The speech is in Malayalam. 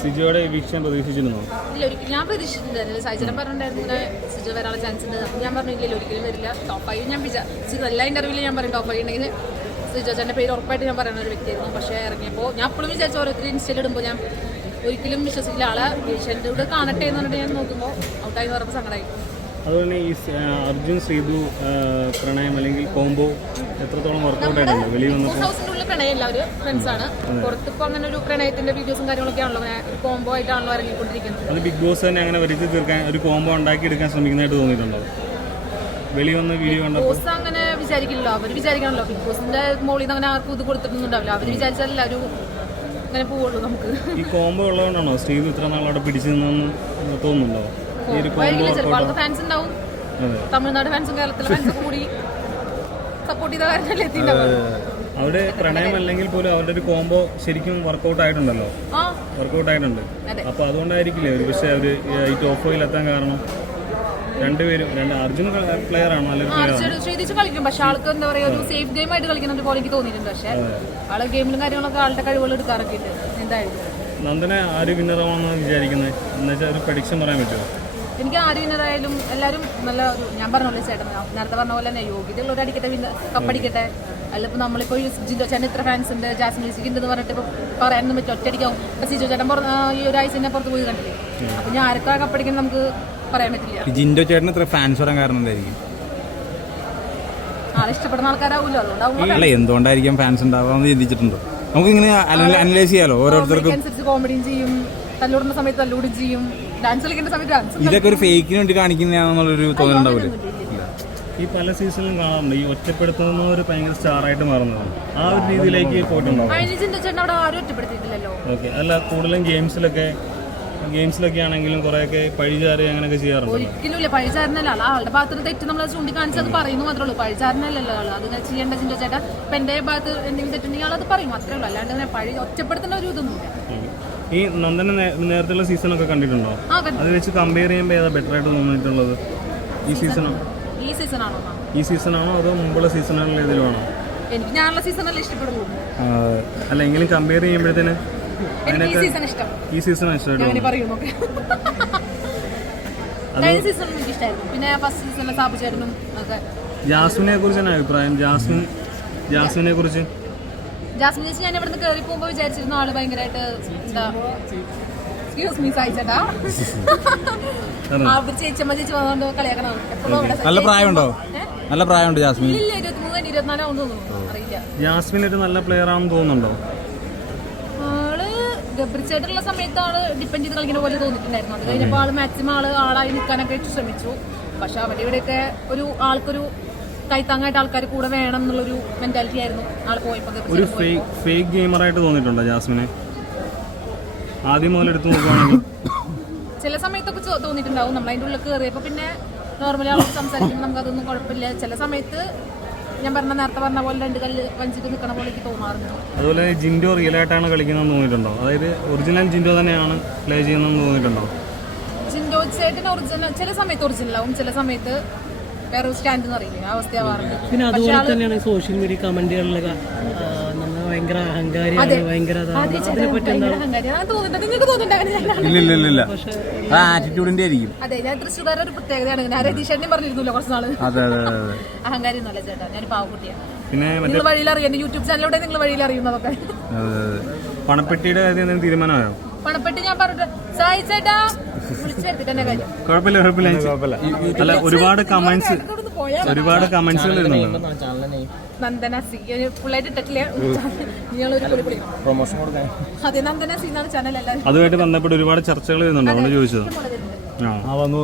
സിജോയുടെ വീക്ഷണം പ്രതീക്ഷിച്ചിരുന്നു? ഇല്ല ഒരിക്കലും. ഞാൻ പ്രതീക്ഷിച്ചിട്ടുണ്ടായിരുന്നില്ല. സായിച്ചനം പറഞ്ഞിട്ടുണ്ടായിരുന്നു ഇങ്ങനെ സിജോ വരാനുള്ള ചാൻസ് ഉണ്ട്. അപ്പം ഞാൻ പറഞ്ഞു ഇല്ല ഒരിക്കലും വരില്ല. ടോപ്പ് ആയി ഞാൻ വിചാരിച്ചു എല്ലാ ഇന്റർവ്യൂവിലും ഞാൻ പറയും ടോപ്പ് ഫൈവ് ഉണ്ടെങ്കിൽ സിജോ ചേട്ടന്റെ പേര് ഉറപ്പായിട്ട് ഞാൻ പറയുന്ന ഒരു വ്യക്തിയായിരുന്നു. പക്ഷേ ഇറങ്ങിയപ്പോൾ ഞാൻ അപ്പോഴും വിചാരിച്ചു ഓരോരുത്തരും ഇൻസ്റ്റയിൽ ഇടുമ്പോൾ ഞാൻ ഒരിക്കലും വിശ്വസിക്കില്ല. ആളെ ഏഷ്യന്റെ കൂടെ കാണട്ടെ എന്ന് പറഞ്ഞിട്ട് ഞാൻ നോക്കുമ്പോൾ ഔട്ടായി എന്ന് പറയുമ്പോൾ സങ്കടമായി അതുപോലെ ഈ അർജുൻ ശ്രീതു പ്രണയം അല്ലെങ്കിൽ കോംബോ എത്രത്തോളം വർക്കൗട്ട് ആയിട്ടുണ്ട്? വെളിയിൽ വന്നപ്പോൾ ഹൗസിനുള്ള ഒരു ഫ്രണ്ട്സ് ആണ്. പുറത്തിപ്പോ അങ്ങനെ ഒരു പ്രണയത്തിന്റെ വീഡിയോസും കാര്യങ്ങളൊക്കെ ആണല്ലോ ഒരു കോംബോ ആയിട്ടാണല്ലോ ഇറങ്ങിക്കൊണ്ടിരിക്കുന്നത്. അത് ബിഗ് ബോസ് തന്നെ അങ്ങനെ വരുത്തി തീർക്കാൻ ഒരു കോംബോ ഉണ്ടാക്കി എടുക്കാൻ ശ്രമിക്കുന്നതായിട്ട് തോന്നിയിട്ടുണ്ടോ? വെളി വന്ന വീഡിയോ ബോസ് അങ്ങനെ വിചാരിക്കില്ലല്ലോ അവർ വിചാരിക്കണല്ലോ. ബിഗ് ബോസിന്റെ മോളിൽ നിന്ന് അങ്ങനെ ആർക്കും ഇത് കൊടുത്തിട്ടൊന്നുണ്ടാവില്ല അവർ വിചാരിച്ചാലല്ല ഒരു അങ്ങനെ പോവുള്ളൂ നമുക്ക്. ഈ കോംബോ ഉള്ളതുകൊണ്ടാണോ? ശ്രീതു ഇത്ര നാളവിടെ പിടിച്ചു നിന്നെന്ന് തോന്നുന്നുണ്ടോ? ചിലപ്പോൾ ആൾക്ക് ഫാൻസ് ഉണ്ടാവും. തമിഴ്നാട് ഫാൻസും കേരളത്തിലെ ഫാൻസും കൂടി സപ്പോർട്ട് ചെയ്ത കാരണമല്ലേ അവിടെ പ്രണയം അല്ലെങ്കിൽ പോലും അവരുടെ ഒരു കോംബോ ശരിക്കും വർക്കൗട്ട് ആയിട്ടുണ്ടല്ലോ. വർക്ക്ഔട്ട് വർക്കൗട്ട് ആയിട്ടുണ്ട്. അപ്പൊ അതുകൊണ്ടായിരിക്കില്ലേ ഒരു പക്ഷേ അവർ ഈ ടോപ്പ് ഫോയിൽ എത്താൻ കാരണം? രണ്ടുപേരും രണ്ട് അർജുൻ പ്ലെയർ ആണ് നല്ലൊരു പ്ലെയർ കളിക്കും. പക്ഷെ ആൾക്ക് എന്താ പറയാ ഒരു സേഫ് ഗെയിം ആയിട്ട് കളിക്കുന്നത് പോലെ എനിക്ക് തോന്നിയിട്ടുണ്ട്. പക്ഷെ ആളെ ഗെയിമിലും കാര്യങ്ങളൊക്കെ ആളുടെ കഴിവുകൾ എടുക്കാറൊക്കെ ഉണ്ട്. എന്തായാലും. നന്ദനെ ആര് വിന്നറാണെന്ന് വിചാരിക്കുന്നത് എന്നുവെച്ചാൽ ഒരു പ്രഡിക്ഷൻ പറയാൻ പറ്റുമോ എനിക്ക് ആര് വിന്നറായാലും എല്ലാവരും നല്ല ഞാൻ ഞാൻ പറഞ്ഞോളൂ ചേട്ടൻ നേരത്തെ പറഞ്ഞ പോലെ തന്നെ യോഗ്യതയുള്ളവരടിക്കട്ടെ കപ്പടിക്കട്ടെ അതിലിപ്പോൾ നമ്മളിപ്പോൾ ജിജോ ചേട്ടൻ ഇത്ര ഫാൻസ് ഉണ്ട് ജാസ്മിൻ മ്യൂസിക് ഉണ്ട് എന്ന് പറഞ്ഞിട്ട് ഇപ്പോൾ പറയാനൊന്നും പറ്റും ഒറ്റയടിക്കാവും. ഇപ്പോൾ സിജോ ചേട്ടൻ പുറത്ത് ഈ ഒരാഴ്ച തന്നെ പുറത്ത് പോയി കണ്ടില്ലേ? അപ്പോൾ ഞാൻ ആരൊക്കെ കപ്പടിക്കുന്നത് നമുക്ക് പറയാൻ പറ്റില്ല. ജിൻഡോ ചേട്ടൻ ഇത്ര ഫാൻസ് വരാൻ കാരണം എന്തായിരിക്കും? ആളെ ഇഷ്ടപ്പെടുന്ന ആൾക്കാരാവുമല്ലോ അതുകൊണ്ടാവും എന്തുകൊണ്ടായിരിക്കും ഫാൻസ് ഉണ്ടാവാന്ന് ചിന്തിച്ചിട്ടുണ്ടോ. നമുക്ക് ഇങ്ങനെ അനലൈസ് ചെയ്യാലോ ഓരോരുത്തർക്കും. അനുസരിച്ച് കോമഡിയും ചെയ്യും തല്ലൂടുന്ന സമയത്ത് തല്ലൂടും ചെയ്യും ഡാൻസ് കളിക്കേണ്ട സമയത്ത് ഡാൻസ് ഇതൊക്കെ ഒരു ഫേക്കിന് വേണ്ടി കാണിക്കുന്നതാണെന്നുള്ളൊരു തോന്നലുണ്ടാവില്ലേ ഈ പല സീസണിലും കാണാറുണ്ട്. ഈ ഒറ്റപ്പെടുത്തുന്ന ഒരു ഭയങ്കര സ്റ്റാറായിട്ട് മാറുന്നത്. ആ ഒരു രീതിയിലേക്ക് പോയിട്ടുണ്ടോ. ഓക്കെ. അല്ല കൂടുതലും ഗെയിംസിലൊക്കെ ഗെയിംസിലൊക്കെ ആണെങ്കിലും കുറേയൊക്കെ പഴിചാറി അങ്ങനെയൊക്കെ ചെയ്യാറുണ്ട്? ഒരിക്കലും പഴിചാരനല്ല. ആൾ ആളുടെ ഭാഗത്ത് തെറ്റ് നമ്മൾ ചൂണ്ടിക്കാണിച്ച് അത് പറയുന്നു മാത്രമേ ഉള്ളൂ. പഴിചാരനല്ലല്ലോ ആൾ. അത് ചെയ്യേണ്ട ചിന്ത ചേട്ടാ ഇപ്പൊ എന്റെ ഭാഗത്ത് എന്തെങ്കിലും തെറ്റുണ്ടെങ്കിൽ അത് പറയും. അത്രേ ഉള്ളൂ. അല്ലാണ്ട് അങ്ങനെ പഴി ഒറ്റപ്പെടുത്തേണ്ട ഒരു ഇതൊന്നുമില്ല. ഈ നന്ദന നേരത്തെയുള്ള സീസണൊക്കെ കണ്ടിട്ടുണ്ടോ? ആ അത് വെച്ച് കമ്പയർ ചെയ്യുമ്പോൾ ഏതാ ബെറ്റർ ആയിട്ട് തോന്നിയിട്ടുള്ളത്? ഈ സീസണോ? ഈ സീസൺ ആണോ? ഈ സീസണാണോ അതോ മുമ്പുള്ള സീസണുകളിൽ ഏതിലുമാണോ എനിക്ക് ഞാനുള്ള സീസണല്ല ഇഷ്ടപ്പെടുന്നു അല്ല എങ്കിലും കമ്പയർ ചെയ്യുമ്പോഴത്തേന് ഈ സീസൺ സീസൺ ഇഷ്ടമായിട്ട് കഴിഞ്ഞ എനിക്ക് ഇഷ്ടമായിരുന്നു പിന്നെ ഫസ്റ്റ് സീസണിലെ ഒക്കെ. ജാസ്മിനെ കുറിച്ച് തന്നെ അഭിപ്രായം? ജാസ്മിൻ ജാസ്മിനെ കുറിച്ച്? ജാസ്മിൻ ചേച്ചി ഞാൻ ഇവിടുന്ന് കയറി പോകുമ്പോൾ വിചാരിച്ചിരുന്നു ആൾ ഭയങ്കരമായിട്ട് എന്താ എക്സ്ക്യൂസ് മീ സായിച്ചേട്ടാ അവിടെ ചേച്ചമ്മ ചേച്ചി വന്നുകൊണ്ട് കളിയാക്കണം? എപ്പോഴും അവിടെ നല്ല പ്രായമുണ്ടോ? നല്ല പ്രായമുണ്ട് ജാസ്മിൻ? ഇല്ല ഇരുപത്തിമൂന്ന് ഇരുപത്തിനാലാവും തോന്നുന്നു. അറിയില്ല. ജാസ്മിൻ ഒരു നല്ല പ്ലെയർ ആണെന്ന് തോന്നുന്നുണ്ടോ? ആൾ ഗബ്രിച്ചായിട്ടുള്ള സമയത്ത് ആൾ ഡിപ്പെൻഡ് ചെയ്ത് കളിക്കുന്ന പോലെ തോന്നിയിട്ടുണ്ടായിരുന്നു അത് കഴിഞ്ഞപ്പോൾ ആൾ മാക്സിമം ആൾ ആളായി നിൽക്കാനൊക്കെ ശ്രമിച്ചു. പക്ഷെ അവിടെ ഇവിടെയൊക്കെ ഒരു ആൾക്കൊരു കൈത്താങ്ങായിട്ട് ആൾക്കാർ കൂടെ വേണം എന്നുള്ളൊരു മെന്റാലിറ്റി ആയിരുന്നു ആൾ പോയപ്പോൾ ഒരു ഫേക്ക് ഗെയിമറായിട്ട് തോന്നിയിട്ടുണ്ടോ ജാസ്മിനെ? ആദ്യം മുതൽ എടുത്തു നോക്കുവാണെങ്കിൽ. ചില സമയത്തൊക്കെ തോന്നിയിട്ടുണ്ടാവും. നമ്മൾ അതിന്റെ ഉള്ളിൽ കയറിയപ്പോൾ പിന്നെ നോർമലി ആളോട് സംസാരിക്കുമ്പോൾ നമുക്ക് അതൊന്നും കുഴപ്പമില്ല. ചില സമയത്ത് ഞാൻ പറഞ്ഞ നേരത്തെ പറഞ്ഞ പോലെ രണ്ട് കല്ല് വഞ്ചിക്ക് നിൽക്കണ പോലെ എനിക്ക് തോന്നാറുണ്ട്. അതുപോലെ ജിൻഡോ റിയൽ ആയിട്ടാണ് കളിക്കുന്നതെന്ന് തോന്നിയിട്ടുണ്ടോ? അതായത് ഒറിജിനൽ ജിൻഡോ തന്നെയാണ് പ്ലേ ചെയ്യുന്നതെന്ന് തോന്നിയിട്ടുണ്ടോ? ജിൻഡോ ചേട്ടൻ ഒറിജിനൽ ചില സമയത്ത് ഒറിജിനൽ ആവും. ചില സമയത്ത് വേറെ സ്റ്റാൻഡ് എന്ന് അറിയില്ല അവസ്ഥയാവാറുണ്ട്. പിന്നെ അതുപോലെ തന്നെയാണ് സോഷ്യൽ മീഡിയ കമന്റുകളിലൊക്കെ നമ്മൾ ഭയങ്കര അഹങ്കാരിയാണ് ഭയങ്കര ആറ്റിറ്റ്യൂഡിന്റെ ആയിരിക്കും. അതെ ഞാൻ ഒരു പ്രത്യേകതയാണ് ഞാൻ രതീഷേട്ടനും പറഞ്ഞിരുന്നല്ലോ കുറച്ച് നാൾ. അതെ അതെ അതെ അതെ. അഹങ്കാരി ഒന്നുമല്ല ചേട്ടാ. ഞാൻ പാവക്കുട്ടിയാണ്. പിന്നെ നിങ്ങൾ വഴിയിൽ അറിയാം? യൂട്യൂബ് ചാനലിലൂടെ നിങ്ങൾ വഴിയിൽ അറിയുന്നതൊക്കെ. പണപ്പെട്ടിയുടെ കാര്യം തീരുമാനമായോ? പണപ്പെട്ടി ഞാൻ പറഞ്ഞിട്ട് സായി ചേട്ടാ വിളിച്ചെടുത്തിട്ട് എന്നെ കാര്യം. കുഴപ്പമില്ല കുഴപ്പമില്ല. അല്ല ഒരുപാട് കമന്റ്സ് ഒരുപാട് കമന്റ്സുകൾ വരുന്നുണ്ട്. നന്ദന സി ഫുള്ളായിട്ട് ഇട്ടിട്ടില്ല നിങ്ങളൊരു കുളി കുളി പ്രൊമോഷൻ കൊടുക്കാൻ. അതെ നന്ദന സി എന്നാണ് ചാനൽ എല്ലാവരും. അതുമായിട്ട് ബന്ധപ്പെട്ട് ഒരുപാട് ചർച്ചകൾ വരുന്നുണ്ട്. അതുകൊണ്ട് ചോദിച്ചത്. ആ വന്നു.